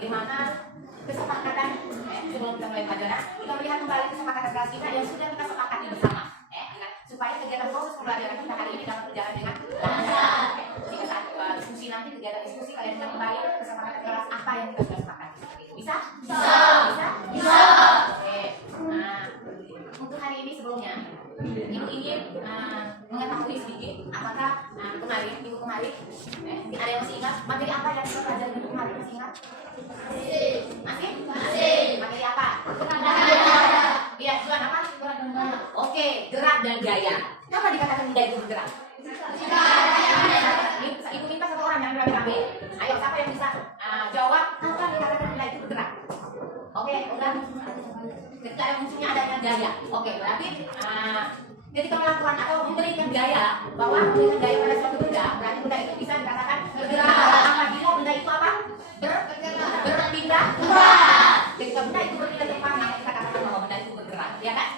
bagaimana kesepakatan sebelum kita mulai pelajaran, kita melihat kembali kesepakatan kelas kita yang sudah kita sepakati bersama, supaya kegiatan proses pembelajaran kita hari ini dapat berjalan dengan lancar. Jika saat diskusi nanti, kegiatan diskusi kalian bisa kembali kesepakatan kelas apa yang kita sudah sepakati. Bisa? Bisa. Oke. Nah, untuk hari ini sebelumnya, Ibu ingin mengetahui sedikit apakah Ibu kemarin, ada yang masih ingat materi apa yang kita pelajari Ibu kemarin, masih ingat? Masih? Materi apa? Iya, Tuhan apa? Oke, gerak dan gaya. Kenapa dikatakan benda itu bergerak? Ibu minta satu orang yang rame-rame. Ayo, siapa yang bisa jawab kenapa dikatakan benda itu bergerak? Oke, udah. Ketika ada munculnya adanya gaya. Oke, berarti ketika melakukan atau memberikan gaya, bahwa memberikan gaya pada suatu benda, berarti benda itu bisa dikatakan bergerak. Apabila benda itu apa? Berpindah tempat. Ketika benda itu berpindah tempat, maka kita katakan bahwa benda itu bergerak, ya kan?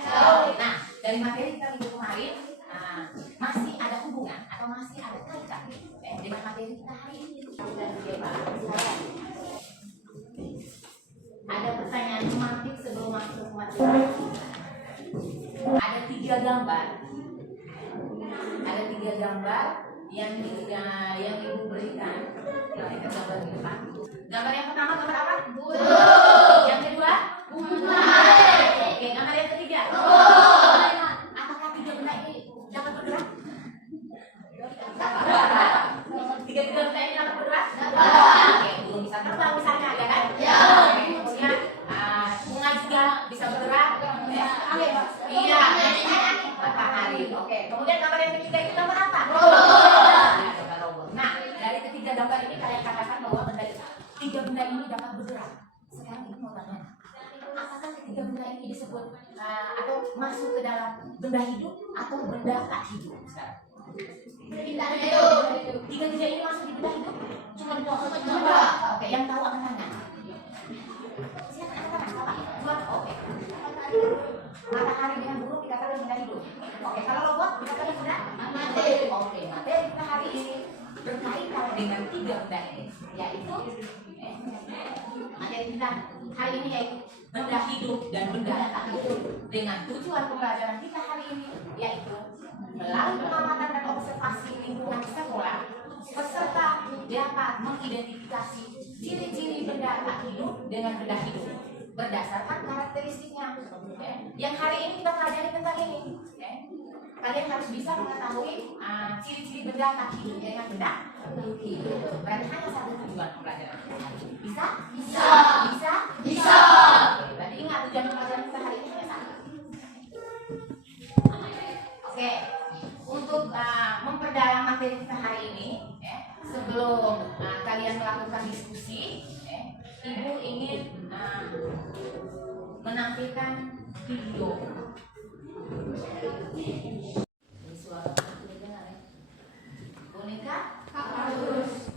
Nah, dari materi kita minggu kemarin, masih ada hubungan atau masih ada kaitan dengan materi kita hari ini. Ada pertanyaan semantik sebelum masuk ke materi. Ada 3 gambar. Ada 3 gambar yang Ibu berikan. Gambar di depan. Gambar yang pertama gambar apa? Burung. Yang kedua? Bunga. Oke, gambar yang ketiga? Apakah 3 benda ini dapat bergerak? 3 benda ini dapat bergerak? Oke, burung bisa terbang misalnya, ya kan? Kemudian bunga juga bisa bergerak. Iya, matahari. Oke, kemudian gambar yang ketiga itu gambar apa? Gambar robot. Nah, dari ketiga gambar ini kalian katakan bahwa 3 benda ini dapat bergerak. Sekarang Ibu mau tanya, apakah ketiga benda ini disebut atau masuk ke dalam benda hidup atau benda tak hidup sekarang? Benda hidup. 3 ini masuk di benda hidup? Cuma coba. Oke, yang tahu akan tanya. Siapa yang akan tanya? Oke. Matahari dengan burung dikatakan benda hidup. Oke, kalau robot dikatakan benda mati. Oke, materi kita hari ini berkaitan dengan 3 benda ini, yaitu materi kita hari ini yaitu benda hidup dan benda tak hidup. Dengan tujuan pembelajaran kita hari ini yaitu melalui pengamatan dan observasi lingkungan sekolah, peserta dapat mengidentifikasi ciri-ciri benda tak hidup dengan benda hidup berdasarkan karakteristiknya. Yang hari ini kita pelajari tentang ini. Kalian harus bisa mengetahui ciri-ciri benda tak hidup dengan benda hidup. Berarti hanya satu tujuan pembelajaran. Bisa? Berarti ingat tujuan pembelajaran kita hari ini hanya satu. Oke, untuk memperdalam materi kita hari ini, sebelum kalian melakukan diskusi, Ibu ingin menampilkan video. Ini suara boneka kaktus.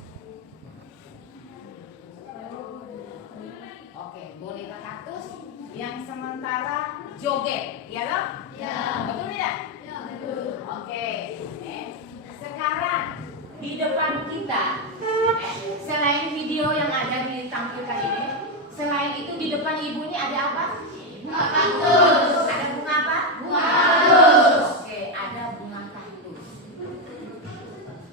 Oke, boneka kaktus yang sementara joget, ya loh? Ya. Betul tidak? Ya, betul. Oke. Sekarang di depan kita, selain video yang ada ditampilkan ini, selain itu di depan Ibu ini ada apa? Bunga kaktus. Ada bunga apa? Bunga kaktus. Oke, ada bunga kaktus.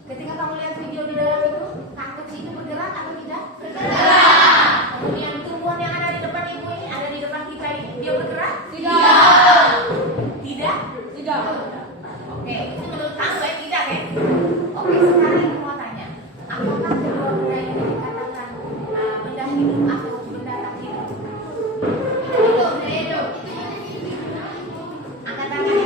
Ketika kamu lihat video di dalam itu, kaktus itu bergerak atau tidak? Bergerak. Kemudian tumbuhan yang ada di depan Ibu ini, ada di depan kita ini, dia bergerak? Tidak. Oke, itu menurut kamu tidak ya? Oke, sekarang Ibu mau tanya, apakah kedua benda ini dikatakan benda hidup atau benda tak hidup? Hidup. Angkat tangan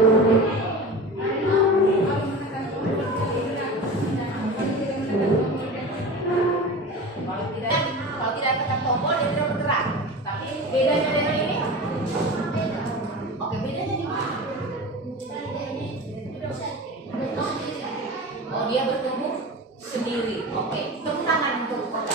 Kalau tidak tekan tombol dia tidak bergerak. Tapi bedanya dengan ini, oke bedanya di mana? Oh dia bertumbuh sendiri. Oke, tepuk tangan untuk oke,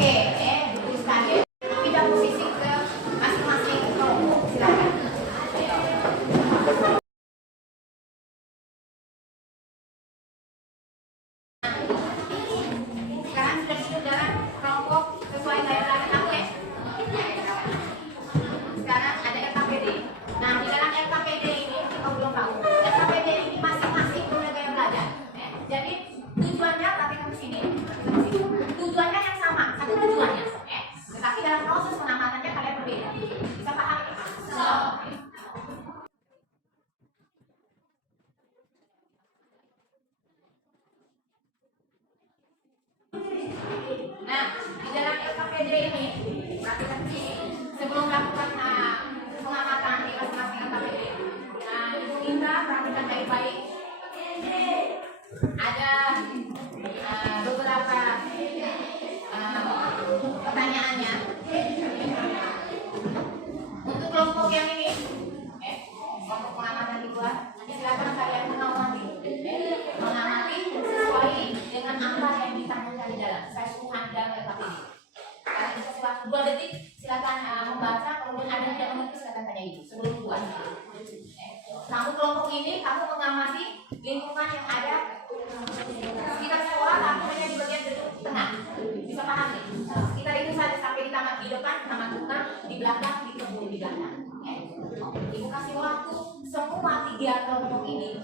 betul sekali. Pindah posisi ke masing-masing kelompok. Silakan. Sekarang sudah saudara kelompok sesuai gaya belakang aku ya. Sekarang ada LKPD. Nah di dalam LKPD ini kita belum tahu. LKPD ini masing-masing punya gaya belajar. Jadi tujuannya perhatikan ke sini. Tujuannya yang sama, satu tujuannya. Tetapi dalam proses penamatannya kalian berbeda. Bisa paham ini? Nah, di dalam LKPD ini, perhatikan di sini, sebelum melakukan pengamatan di masing-masing LKPD, kita perhatikan baik-baik. Ada beberapa pertanyaannya. Untuk kelompok yang ini, kelompok pengamatan di luar, silakan kalian mengamati sesuai dengan apa yang ditanyakan di dalam. Saya suruh anda LKPD. Kalian bisa waktu 2 detik, silakan membaca. Kemudian ada yang tidak mengerti, silakan tanya ibu sebelum buat. Kamu kelompok ini, kamu mengamati lingkungan yang ada sekitar sekolah, kamu hanya di bagian tengah. Bisa paham nih? Kita itu saja sampai di taman, di depan taman bunga, di belakang, di kebun di belakang. Ibu kasih waktu semua 3 kelompok ini.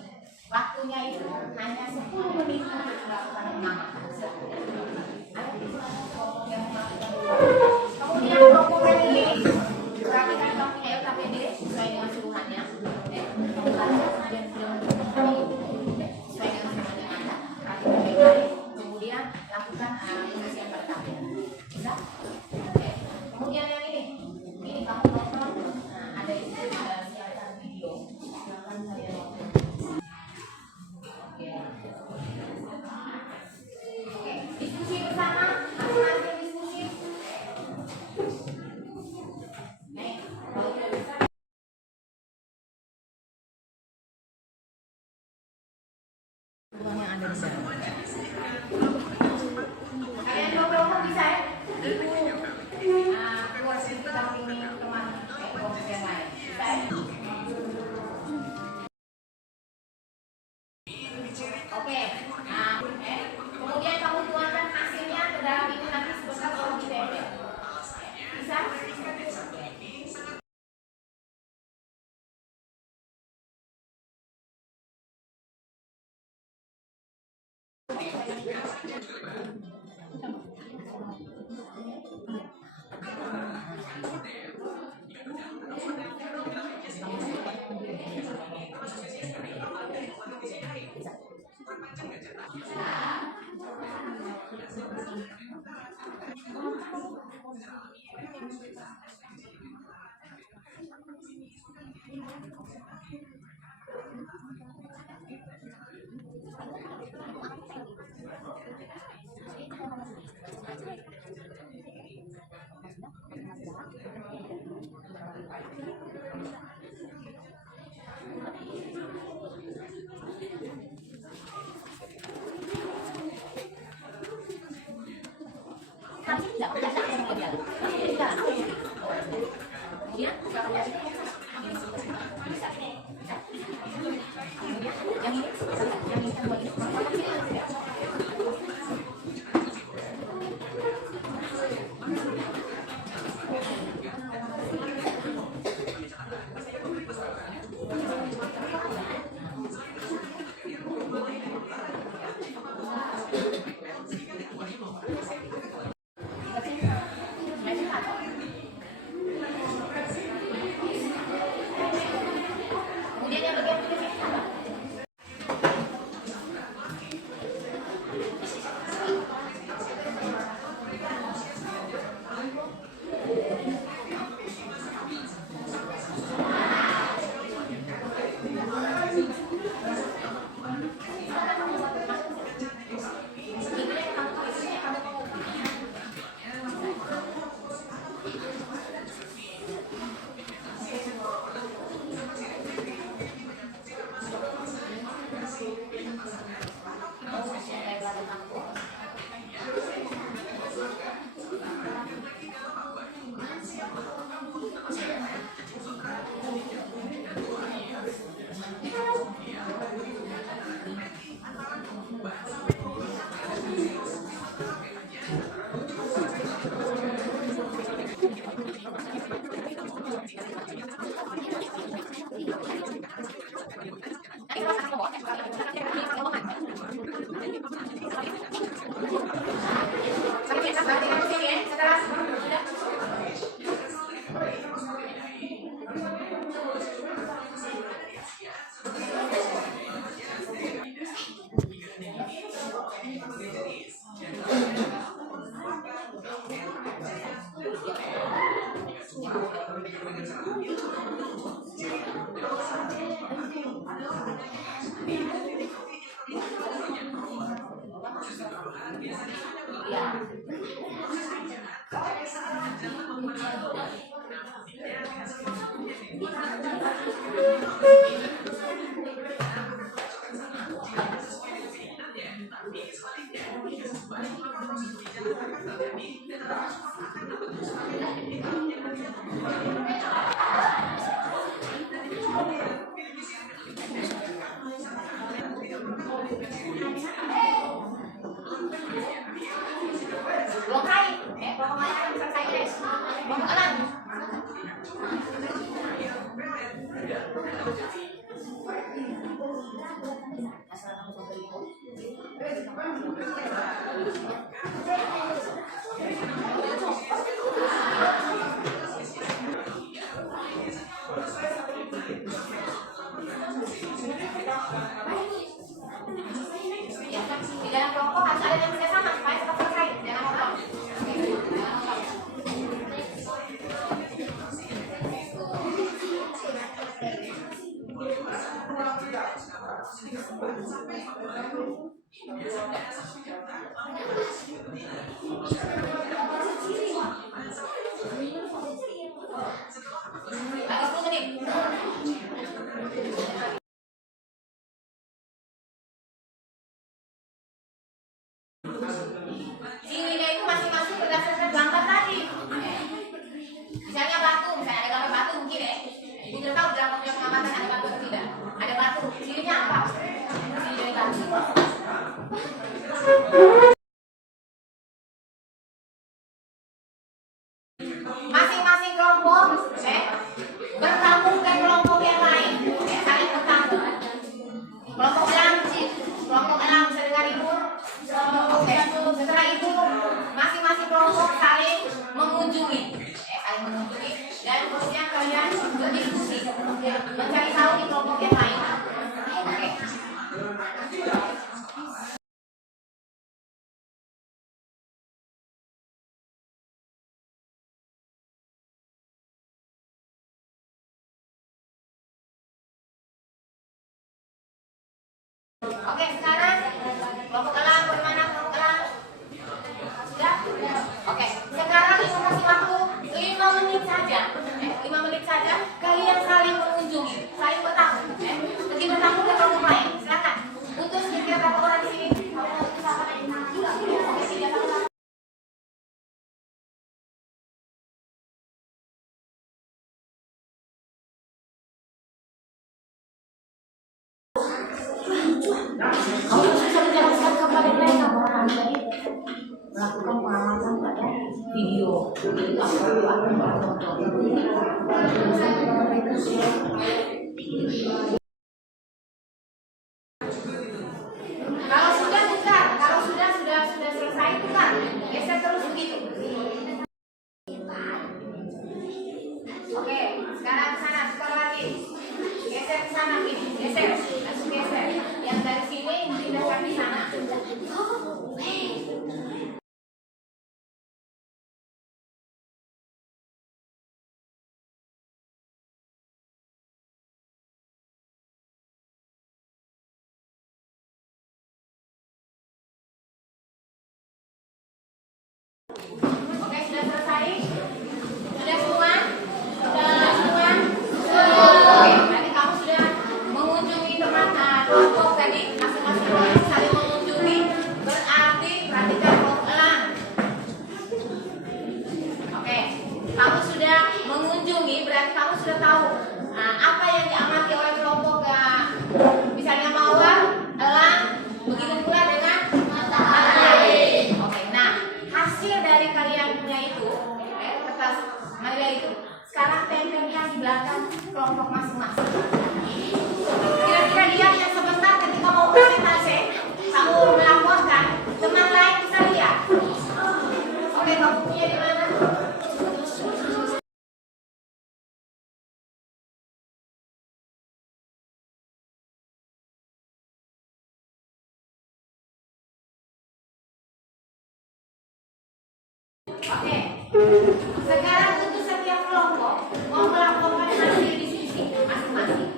Waktunya itu hanya 10 menit untuk melakukan pengamatan. Kemudian kelompok yang ini perhatikan kamu punya LKPD sesuai dengan suruhannya. Kemudian lakukan pengisian pada tabel. Bisa? Kemudian yang ini kamu nonton ada di sini silakan video. Silakan saya nonton. Diskusi bersama, masing-masing diskusi. Kalau tidak bisa. Yang ada di sana. Kalian kelompok bisa ya? Keluar sini dampingi teman kelompok yang lain. Bisa ya? Oke. Kemudian kamu tuangkan hasilnya ke dalam ini nanti sebesar kalau di tembel. Bisa? Kemudian Di dalam kelompok harus ada yang kerjasama supaya cepat selesai. Jangan ngobrol. Lagi 10 menit. Cirinya itu masing-masing berdasarkan gambar tadi. Misalnya batu, misalnya ada gambar batu mungkin ya. Ibu sudah tahu dalam pengamatan ada batu atau tidak? Ada batu. Cirinya apa? Ciri dari batu. Masing-masing kelompok bergabung ke kelompok yang lain, saling bertambah. Kelompok enam bisa dengar ibu. Oke. Setelah itu masing-masing kelompok saling mengunjungi, dan kemudian kalian berdiskusi, mencari tahu di kelompok yang lain. Oke. Oke, sekarang kelompok elang bagaimana kelompok elang? Sudah? Oke, sekarang ibu kasih waktu 5 menit saja. 5 menit saja kalian saling mengunjungi, saling bertamu. Nanti bertamu ke kelompok lain. Silakan. Utus kira berapa orang di sini? Kamu bisa menjelaskan kepada mereka bahwa tadi melakukan pengamatan pada video kalau sudah tukar, kalau sudah selesai tukar, geser terus begitu. Oke, sekarang ke sana, tukar lagi, geser ke sana, gini, geser, langsung geser. Yang dari sini pindahkan di sana. Oke, sudah selesai? Sudah semua? meninggalkan kelompok masing-masing. Kira-kira dia yang sebentar ketika mau presentasi, kamu melaporkan, teman lain bisa lihat. Oke, kamu punya di mana? Oke, sekarang untuk setiap kelompok mau melaporkan hasil diskusi masing-masing.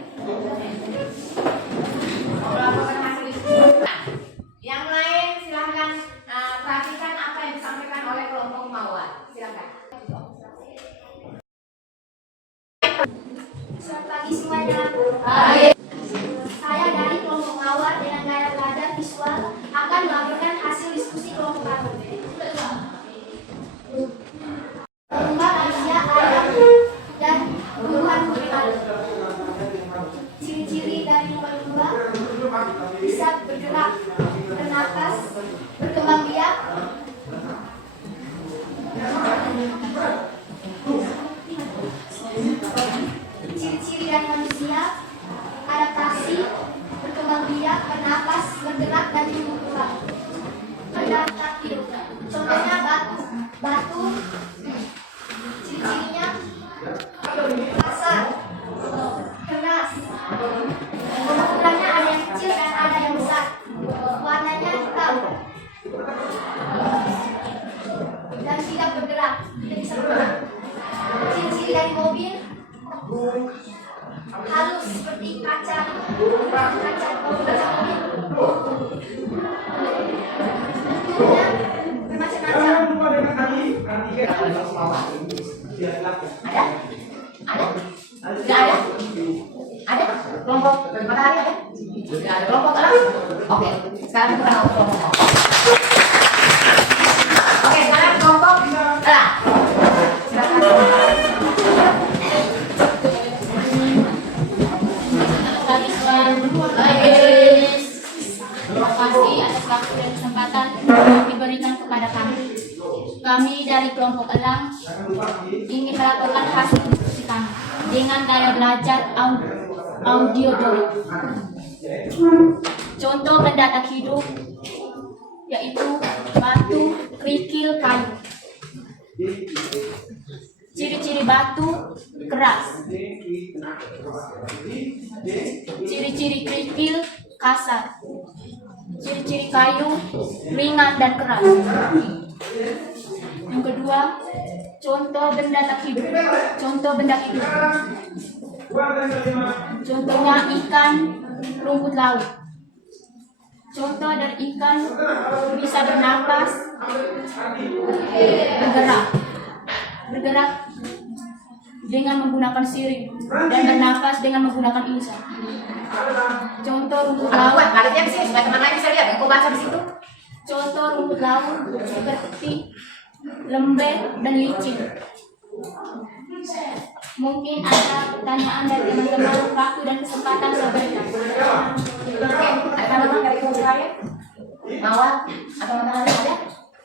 Mau melaporkan hasil diskusi. Nah, yang lain silahkan perhatikan apa yang disampaikan oleh kelompok mawar. Silakan. Selamat pagi semuanya. Saya dari kelompok mawar dengan gaya belajar visual akan melaporkan hasil diskusi kelompok kami. Lumba manusia, ayam, dan tumbuhan hutan. Ciri-ciri dari lumba-lumba bisa bergerak, bernapas, berkembang biak. Ciri-ciri dari manusia, adaptasi, berkembang biak, bernapas, bergerak, dan tumbuh kembang. Pendapat hidup. Contohnya batu. Ciri-cirinya kasar, keras. Ukurannya ada yang kecil dan ada yang besar. Warnanya hitam dan tidak bergerak, tidak bisa bergerak. Ciri-ciri dari mobil, halus seperti kaca mobil. Bentuknya bermacam-macam. Ada? Kelompok matahari ada? Tidak ada. Kelompok alam? Oke, sekarang kita mau kelompok. Oke, sekarang kelompok alam. Silakan. Terima kasih atas waktu dan kesempatan yang diberikan kepada kami. Kami dari kelompok elang ingin melakukan hasil diskusi kami dengan daya belajar audio dorong. Contoh benda tak hidup yaitu batu, kerikil, kayu. Ciri-ciri batu keras. Ciri-ciri kerikil kasar. Ciri-ciri kayu ringan dan keras. Yang kedua, contoh benda tak hidup. Contoh benda hidup. Contohnya ikan, rumput laut. Contoh dari ikan bisa bernapas, bergerak dengan menggunakan sirip dan bernapas dengan menggunakan insang. Contoh rumput laut. Baliknya ke sini supaya teman lain bisa lihat. Kau baca di situ. Contoh rumput laut seperti lembek dan licin. Mungkin ada pertanyaan dari teman-teman, waktu dan kesempatan saya berikan. Oke, ada teman dari kelompok lain? Mawar atau matahari ada?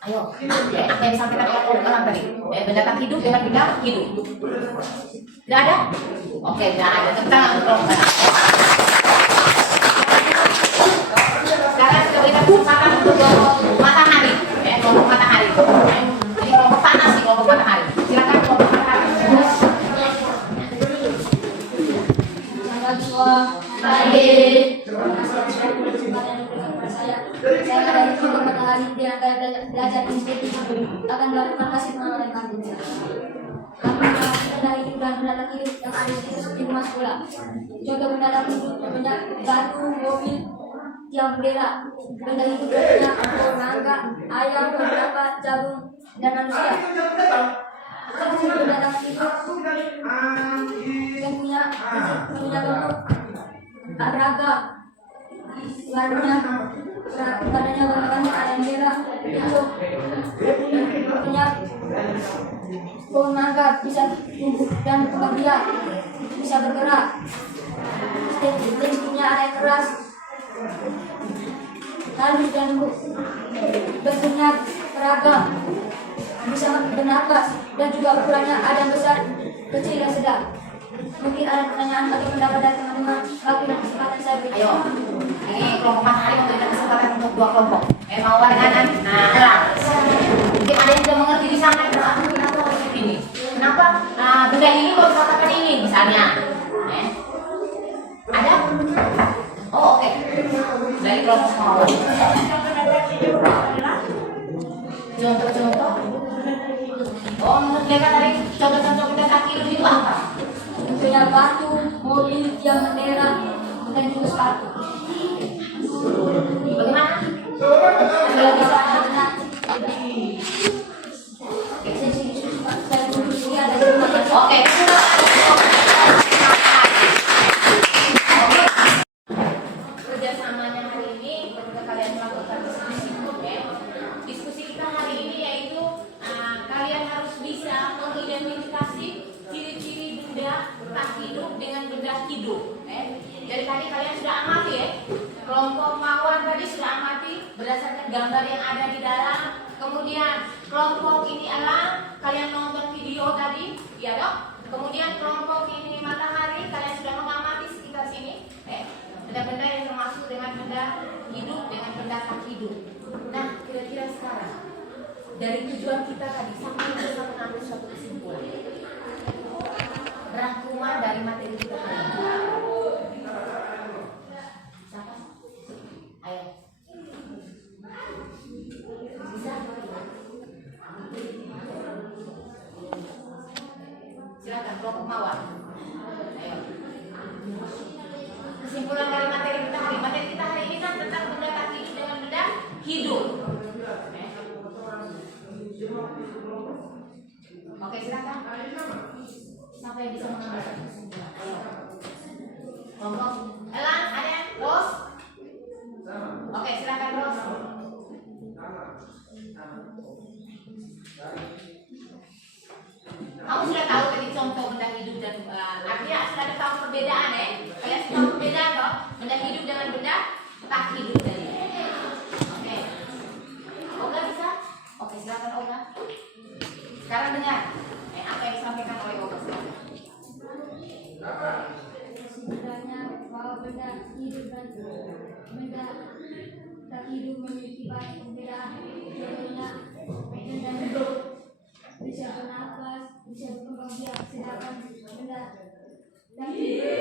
Ayo, apa yang disampaikan oleh kelompok orang tadi? Benda tak hidup dengan benda hidup. Tidak ada? Oke, tidak ada. Tentang kelompok. Sekarang kita berikan kesempatan untuk kelompok matahari. Kelompok matahari. Ini kelompok panas nih, kelompok matahari. Silakan kelompok matahari. Saya dari kelompok matahari dengan gaya belajar institut akan melakukan hasil penelitian kami. Kami melakukan dari hiburan benda tak hidup yang ada di rumah sekolah. Contoh benda tak hidup banyak batu, mobil, tiang bendera. Benda hidup banyak pohon mangga, ayam, beberapa jagung, dan manusia. Benda tak hidup yang punya bentuk beragam. Badannya beragam, ada yang merah, hijau, punya pohon mangga bisa tumbuh dan kembang biak, bisa bergerak. Teksturnya ada yang keras, halus dan lembut, bentuknya beragam, bisa bernapas dan juga ukurannya ada yang besar, kecil dan sedang. Mungkin ada pertanyaan atau pendapat dari teman-teman. Waktu dan kesempatan saya berikan. Ayo, ini kelompok matahari memberikan kesempatan untuk 2 kelompok. Mau warganan? Nah, elang. Mungkin ada yang sudah mengerti di sana. Kenapa ini? Kenapa benda ini mau dikatakan ini misalnya? Ada? Oh, oke. Dari kelompok mawar. Contoh-contoh. Oh, menurut mereka tadi contoh-contoh benda tak hidup itu apa? Tentunya batu, mobil, tiang bendera, dan juga sepatu. Bagaimana? Kalau bisa Oke. Kerjasamanya hari ini ketika kalian melakukan diskusi, diskusi kita hari ini yaitu kalian harus bisa mengidentifikasi ciri-ciri benda tak hidup dengan benda hidup. Dari tadi kalian sudah amati kelompok mawar tadi sudah amati berdasarkan gambar yang ada di dalam. Kemudian kelompok ini alam, kalian nonton video tadi, ya dok. Kemudian kelompok ini matahari, kalian sudah mengamati sekitar sini. Benda-benda yang termasuk dengan benda hidup dengan benda tak hidup. Nah, kira-kira sekarang dari tujuan kita tadi sampai bisa mengambil suatu kesimpulan. Rangkuman dari materi kita hari ini. Siapa? Ayo. Bisa? Silakan kelompok mawar. Ayo. Kesimpulan dari materi kita hari ini. Materi kita hari ini kan tentang benda tak hidup dengan benda hidup. Oke, silakan. Siapa yang bisa mengambil kesimpulan? Ayo. Kelompok Elan, ada Ros? Oke, silakan Ros. Kamu sudah tahu tadi contoh benda hidup dan artinya sudah ada tahu perbedaan Kalian sudah tahu perbedaan toh? Benda hidup dengan benda tak hidup tadi. Oke. Olga bisa? Oke, silakan Olga. Sekarang dengar apa yang disampaikan oleh Olga. sebenarnya bahwa benda hidup dan benda tak hidup memiliki banyak perbedaan. Contohnya benda hidup bisa bernafas, bisa berkembang biak, sedangkan benda tak hidup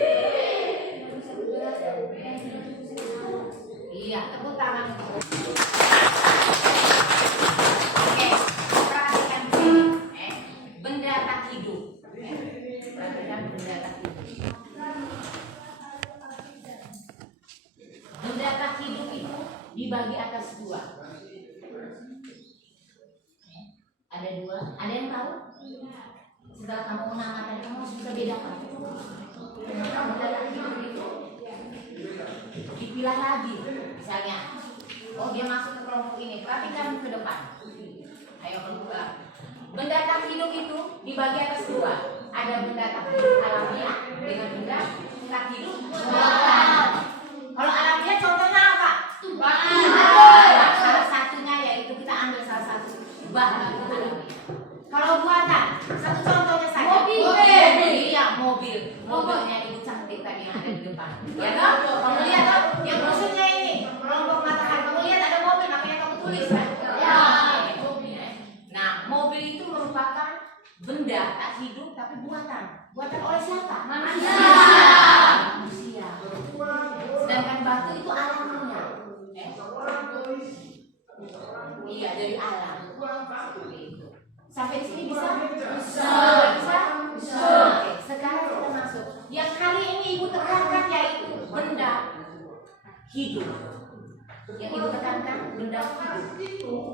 tidak bisa bergerak dan tidak bisa bernapas. Iya, tepuk tangan. Oke, perhatikan sini. Benda tak hidup. Perhatikan benda tak hidup. Benda tak hidup itu dibagi atas 2. Ada 2. Ada yang tahu? Setelah kamu mengamati, kamu harus bisa bedakan. Benda tak hidup itu dipilah lagi. Misalnya, oh dia masuk ke kelompok ini. Perhatikan ke depan. Ayo keluar. Benda tak hidup itu dibagi atas 2. Ada benda tak hidup alamiah dengan benda tak hidup buatan. Kalau alamiah contohnya apa? Nah, salah satunya yaitu kita ambil salah satu bahan alamiah. Kalau buatan, satu contohnya saja. Mobil. Iya, mobil. Mobilnya ibu cantik tadi yang ada di depan. Ya kan? Kamu lihat kan? Yang musuhnya ini kelompok matahari. Kamu lihat ada mobil, makanya kamu tulis kan? Ya. Nah, mobil itu merupakan benda tak hidup tapi buatan. Buatan oleh siapa? Manusia. Manusia. Sedangkan batu itu alamiah. Iya, dari alam. Sampai di sini bisa? Bisa? Oke, sekarang kita masuk. Yang kali ini ibu tekankan yaitu benda hidup. Yang ibu tekankan benda hidup.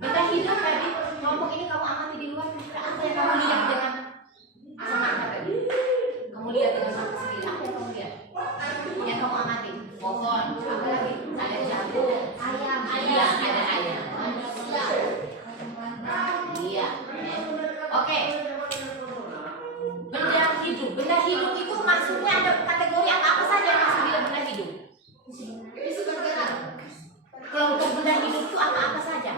Benda hidup tadi, kelompok ini kamu amati di luar, kira-kira apa yang kamu lihat dengan mata tadi? Kamu lihat dengan mata sendiri, apa yang kamu lihat? Yang kamu amati, pohon, apa lagi? Ada jagung, ayam, iya, ada ayam. Iya. Oke. Benda hidup itu maksudnya ada kategori apa saja yang masuk di benda hidup? Kelompok benda hidup itu apa saja?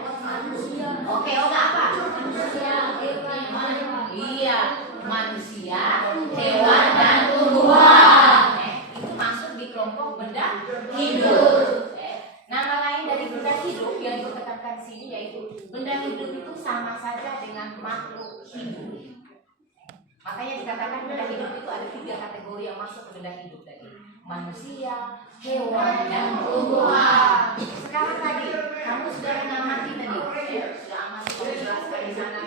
Oke, apa? Iya, manusia, hewan, dan hidup. Makanya dikatakan benda hidup itu ada 3 kategori yang masuk ke benda hidup tadi. Manusia, hewan, dan tumbuhan. Sekarang tadi kamu sudah mengamati tadi, sudah amati kamu jelaskan di sana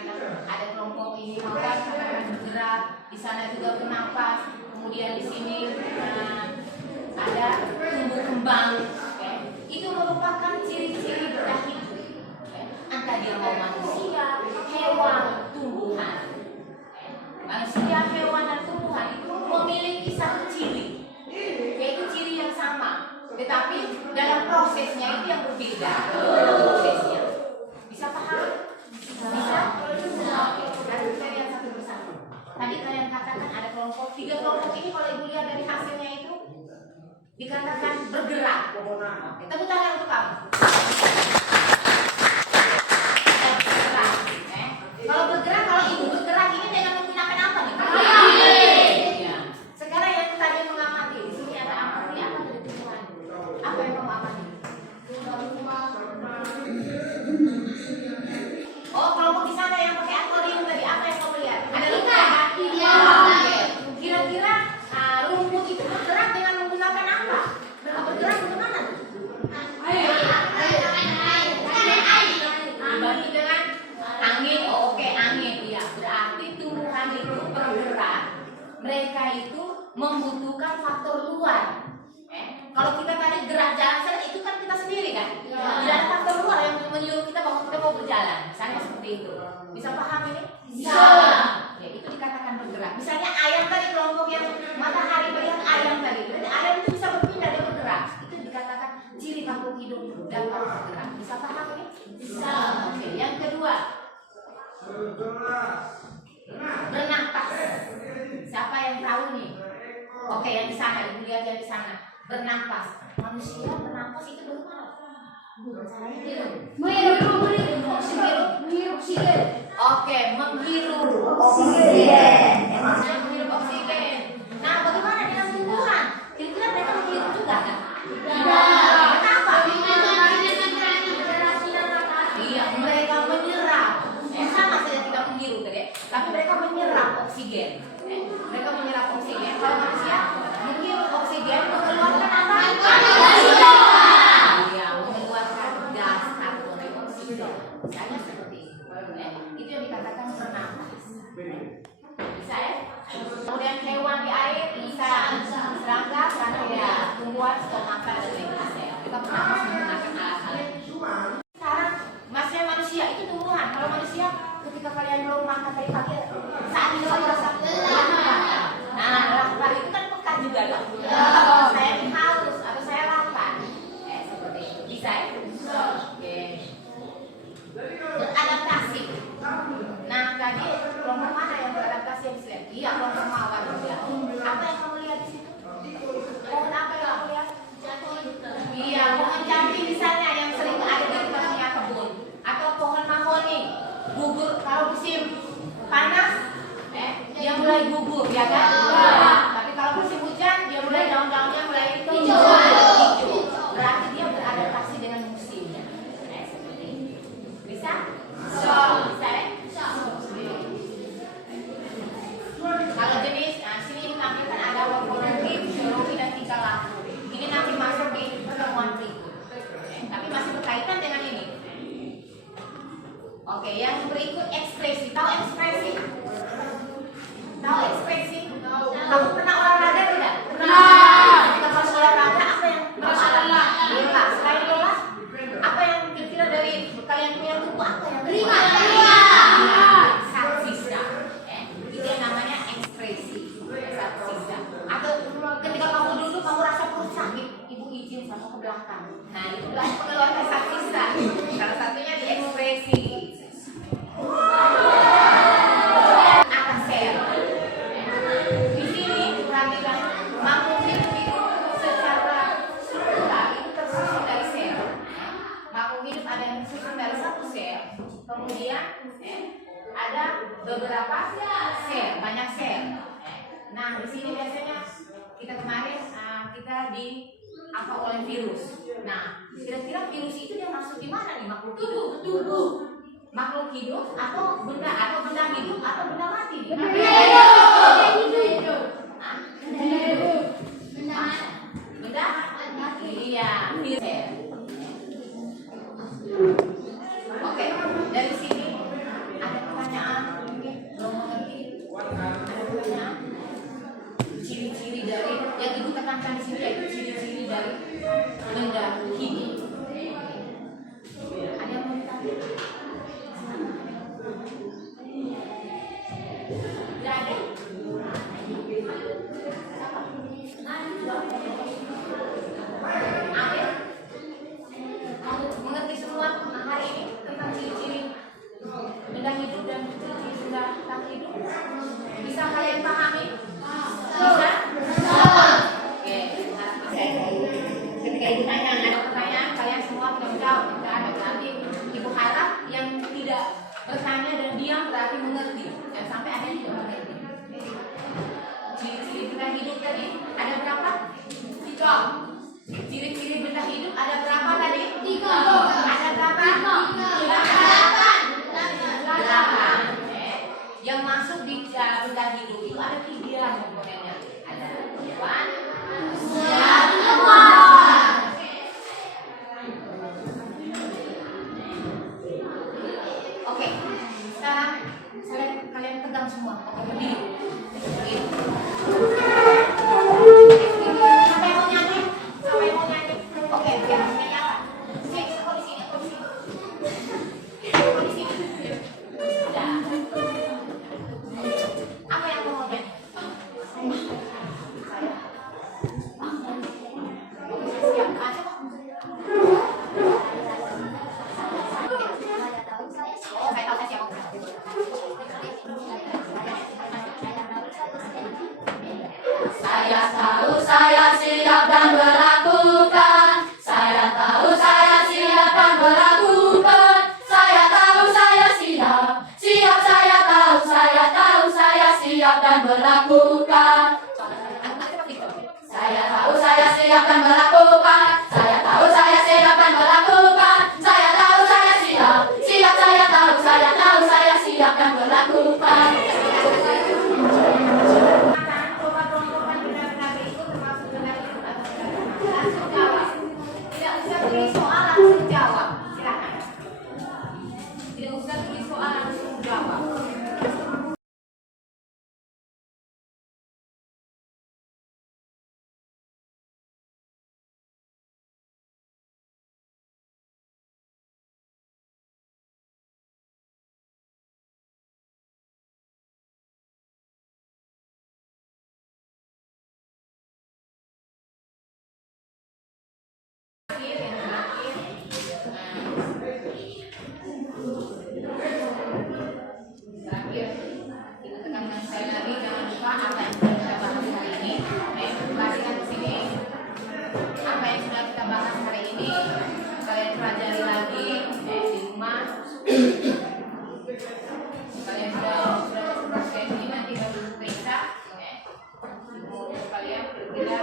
ada kelompok ini makan akan bergerak, di sana juga bernapas, kemudian di sini ada tumbuh kembang. Itu merupakan ciri-ciri benda hidup. Entah dia mau manusia, hewan, tumbuhan. Manusia, hewan, dan tumbuhan itu memiliki satu ciri, yaitu ciri yang sama, tetapi dalam prosesnya itu yang berbeda. Prosesnya bisa paham? Bisa? Oke, kita lihat satu persatu. Tadi kalian katakan ada kelompok, 3 kelompok ini kalau ibu lihat dari hasilnya itu dikatakan bergerak. Oke, tepuk tangan untuk kamu. Bergerak. Kalau bergerak, kalau ibu bergerak ini dengan menggunakan apa nih? Ya. Sekarang yang tadi mengamati, di sini ada amati apa dari Tuhan? Apa yang kamu amati? Oh, kelompok di sana yang pakai akuarium tadi, apa yang kamu lihat? Ada ikan? Iya. Kira-kira rumput itu bergerak dengan menggunakan apa? Bergerak bagaimana? Dibanding dengan angin. Oh, oke, angin. Ya, berarti tumbuhan itu bergerak. Mereka itu membutuhkan faktor luar. Kalau kita tadi gerak jalan saja itu kan kita sendiri kan? Tidak ada faktor luar yang menyuruh kita bahwa kita mau berjalan. Misalnya seperti itu. Bisa paham ini? Bisa. Ya, itu dikatakan bergerak. Misalnya ayam tadi, kelompok yang matahari melihat ayam tadi. Berarti ayam itu bisa berpindah, dia bergerak. Itu dikatakan ciri makhluk hidup dapat bergerak. Bisa paham ini? Bisa. Oke, yang kedua. Bernafas. Siapa yang tahu nih? Oke, yang di sana, ibu lihat yang di sana. Bernafas. Manusia bernafas itu bagaimana? Menghirup oksigen. Oke, menghirup oksigen. Menghirup oksigen. Nah, bagaimana dengan tumbuhan? Kira-kira mereka menghirup juga kan? Tidak. Kenapa? Iya, mereka menyerap. Sama saja tidak menghirup tadi. Tapi mereka menyerap oksigen. Mereka menyerap oksigen. Kalau manusia menghirup oksigen, mengeluarkan apa? Iya, mengeluarkan gas karbon dioksida. Misalnya seperti itu. Itu yang dikatakan bernafas. Bisa ya? Kemudian hewan di air bisa serangga, ya, tumbuhan, stomata, dan lain-lain. Kita bernafas menggunakan alat-alat. Sekarang masnya manusia itu tumbuhan. Kalau manusia, ketika kalian belum makan tadi pagi, saat ini kamu rasa lapar. Nah, lapar itu kan pekat juga loh. Saya ini haus atau saya lapar. Seperti itu. Bisa ya? Oke. Beradaptasi. Nah, tadi kelompok mana yang beradaptasi yang bisa lihat? Iya, kelompok mawar juga. Apa yang kamu lihat di situ? Pohon apa yang kamu lihat? Iya, pohon jati misalnya yang sering ada di tengah kebun. Atau pohon mahoni. Gugur kalau musim panas, dia mulai gugur, ya kan? Tapi kalau musim hujan, dia mulai daun-daunnya mulai hijau. Berarti dia beradaptasi dengan musimnya. Seperti ini. Bisa? Bisa ya? Kalau jenis, nah sini ditampilkan ada morfologi, fisiologi, dan tingkah laku. Ini nanti masuk di pertemuan berikut. Tapi masih berkaitan dengan ini. Oke, yang berikut ekspresi. Tahu ekspresi? Tahu ekspresi? Kamu pernah olahraga tidak? Pernah. Kita kalau olahraga apa yang lelah? Selain lelah, apa yang kira-kira dari kalian punya tubuh apa yang terima? Satsisa. Itu yang namanya ekspresi. Satsisa. Atau ketika kamu duduk kamu rasa perut sakit, ibu izin sama ke belakang. Nah, itu mengeluarkan satsisa. Salah satunya di ekspresi. Akan sel. Di sini perhatikan makhluk hidup itu secara struktural itu tersusun dari sel. Makhluk hidup ada yang tersusun dari satu sel. Kemudian ada beberapa sel, banyak sel. Nah, di sini biasanya kita kemarin kita di apa oleh virus. Nah, kira-kira virus itu dia masuk di mana nih makhluk hidup? Tubuh. makhluk hidup atau benda hidup atau benda mati? Hah? Benda mati. Iya, oke, dari sini ada pertanyaan mungkin belum mengerti. Ada pertanyaan? Ciri-ciri dari yang ibu tekankan di sini yaitu ciri-ciri dari benda hidup. Ada yang mau ditanya? Tidak ada? Ada? Mengerti semua hari ini tentang ciri-ciri benda hidup dan ciri-ciri benda tak hidup? Bisa kalian pahami? Bisa? Oke. Ketika ibu tanya ada pertanyaan, kalian semua tidak menjawab. Tidak ada, berarti ibu harap yang tidak bertanya dan diam berarti mengerti. Jangan sampai ada yang tidak mengerti. Ciri-ciri benda hidup tadi ada berapa? 3. Ciri-ciri benda hidup ada berapa tadi? 3. Ada berapa? 8. Yang masuk di benda hidup itu ada 3 komponennya. Ada hewan, oke. Sekarang kalian pegang semua. Oke, berdiri. Siapa yang mau nyanyi? Oke, biar nyanyi apa? Oke, kok di sini? Sudah. Apa yang mau nyanyi? Siap, aja kok. Oh, saya tahu, saya siap. Saya tahu saya siap dan melakukan. Saya tahu saya siap dan melakukan. Saya tahu saya siap. Siap saya tahu saya siap dan melakukan. Saya tahu saya siap dan melakukan. Saya tahu saya siap dan melakukan. Saya tahu saya siap. Siap saya tahu saya siap dan melakukan. Coba kelompokkan benda-benda berikut termasuk benda hidup atau benda mati. Langsung jawab. Tidak usah tulis soal, langsung jawab. Silakan. Tidak usah tulis soal, langsung jawab. Terakhir, kita tekankan sekali lagi, jangan lupa apa yang sudah kita bahas hari ini. Perhatikan di sini apa yang sudah kita bahas hari ini. Kalian pelajari lagi di rumah. Kalian sudah ini nanti baru periksa. Kalian tidak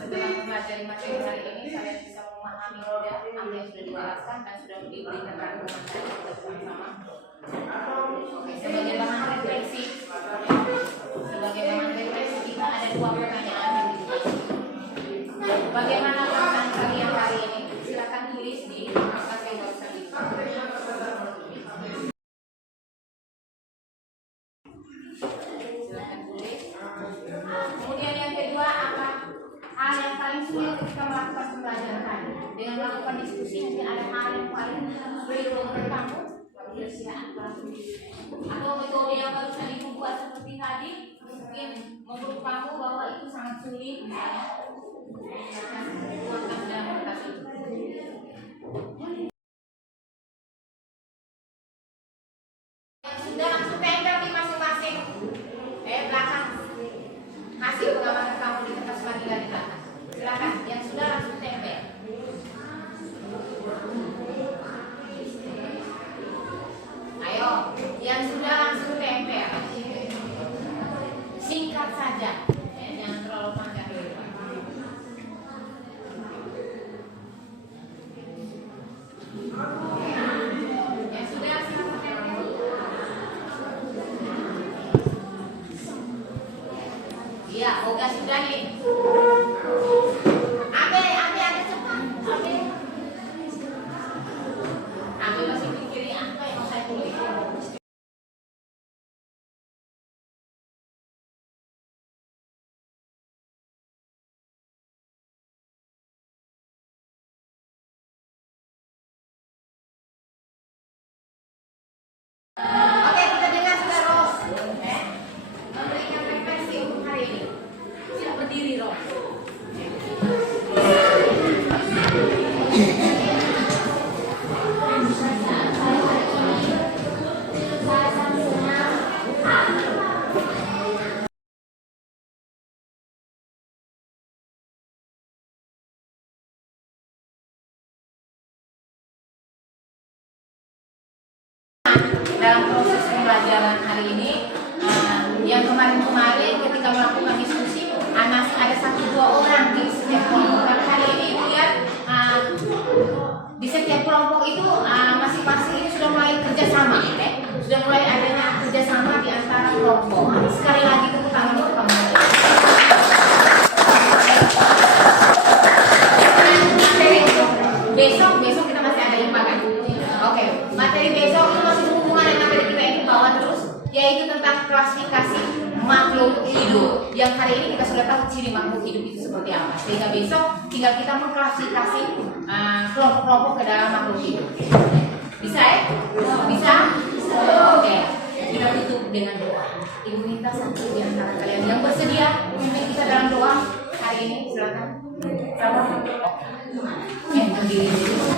setelah mempelajari materi hari ini, kalian bisa memahami tidak apa yang sudah dijelaskan dan sudah diberikan rangkuman tadi bersama-sama. Oke, sebagai bahan refleksi kita ada 2 pertanyaan yang ditulis. Bagaimana perasaan kalian hari ini? Silakan tulis di kertas yang barusan ditulis. Silakan tulis. Kemudian yang kedua, apa hal yang paling sulit ketika melakukan pembelajaran tadi? Dengan melakukan diskusi mungkin ada hal yang paling sulit menurut kamu? Atau metode yang barusan ibu buat seperti tadi mungkin menurut kamu bahwa itu sangat sulit misalnya yang sudah langsung tempel di masing-masing belakang hasil pengamatan kamu di kertas panggilan di belakang. Silakan yang sudah langsung tempel. Ayo, yang sudah langsung tempel. Singkat saja, jangan terlalu panjang. Oga sudah nih. Abe ada cepat. Abe masih pikirin apa yang mau saya tulis. Oke, kita dengar sudah Ros. Memberikan refleksi untuk hari ini. Siap berdiri Ros. Dalam proses pembelajaran hari ini, yang kemarin-kemarin ketika melakukan diskusi, ada 1-2 orang di setiap kelompok. Karena hari ini lihat di setiap kelompok itu masing-masing ini sudah mulai kerjasama, sudah mulai adanya kerjasama di antara kelompok. Sekali lagi tepuk tangan untuk kamu. Besok kita masih ada yang makan. Oke, materi besok itu masih hubungan dengan materi kita yang bawa terus, yaitu tentang klasifikasi makhluk hidup. Yang hari ini kita sudah tahu ciri makhluk hidup itu seperti apa. Sehingga besok tinggal kita mengklasifikasi kelompok-kelompok ke dalam makhluk hidup. Bisa ya? Bisa? Oke. Kita tutup dengan doa. Ibu minta satu di antara kalian yang bersedia memimpin kita dalam doa hari ini, silakan. Sama. Berdiri dulu.